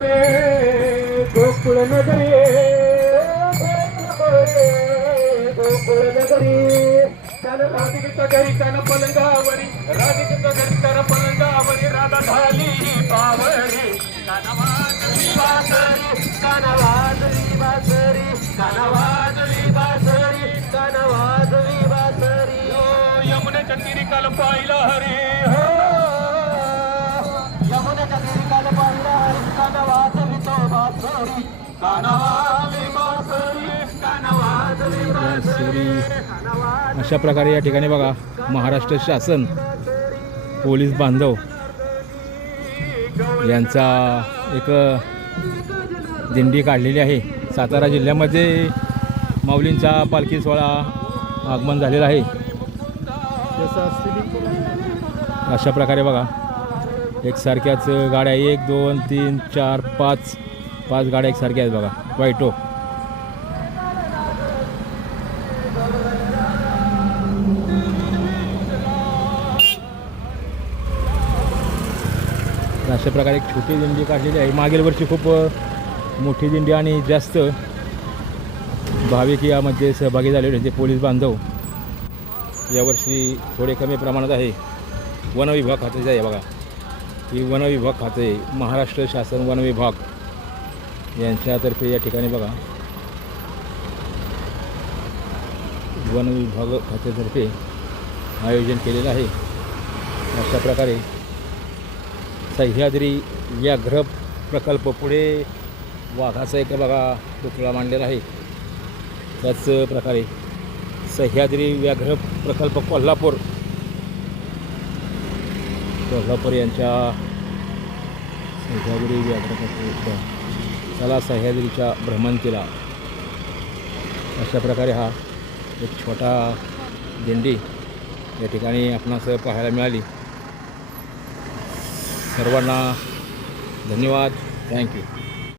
गोकुळ नगरी गोकुळ नगरी त्यानं राधिकेच्या घरी त्यानं पलंगावरी राधिकेच्या घरी त्यानं पलंगावरी राधा झाली पावरी कानवाजली बासरी कानवाजली बासरी कानवाजली बासरी कानवाजली बासरी यमुनेच्या तीरी काल पाहिला हरी हो यमुनेच्या तीरी काल पाहिला हरी कानवाजली तो बासरी कानवाजली बासरी कानवाजली बासरी. अशा प्रकारे या ठिकाणी बघा महाराष्ट्र शासन पोलीस बांधव यांचा एक दिंडी काढलेली आहे. सातारा जिल्ह्यामध्ये माऊलींचा पालखी सोहळा आगमन झालेला आहे. अशा प्रकारे बघा एकसारख्याच गाड्या 1 2 3 4 5 गाड्या एकसारख्या आहेत बघा. वाईटो अशा प्रकारे एक छोटी दिंडी काढलेली आहे. मागील वर्षी खूप मोठी दिंडी आणि जास्त भाविक यामध्ये सहभागी झालेले होते पोलीस बांधव. यावर्षी थोडे कमी प्रमाणात आहे. वन विभाग खात्याचे आहे बघा. ही वन विभाग खाते महाराष्ट्र शासन वन विभाग यांच्यातर्फे या ठिकाणी बघा वन विभाग खात्यातर्फे आयोजन केलेलं आहे. अशा प्रकारे सह्याद्री व्याघ्र प्रकल्प पुढे वाघाचा एक बघा पुतळा मांडलेला आहे. त्याच प्रकारे सह्याद्री व्याघ्र प्रकल्प कोल्हापूर यांच्या सह्याद्री व्याघ्र प्रकल्प चला सह्याद्रीच्या भ्रमंतीला. अशा प्रकारे हा एक छोटा दिंडी या ठिकाणी आपणास पाहायला मिळाली. सर्वांना धन्यवाद. थँक्यू.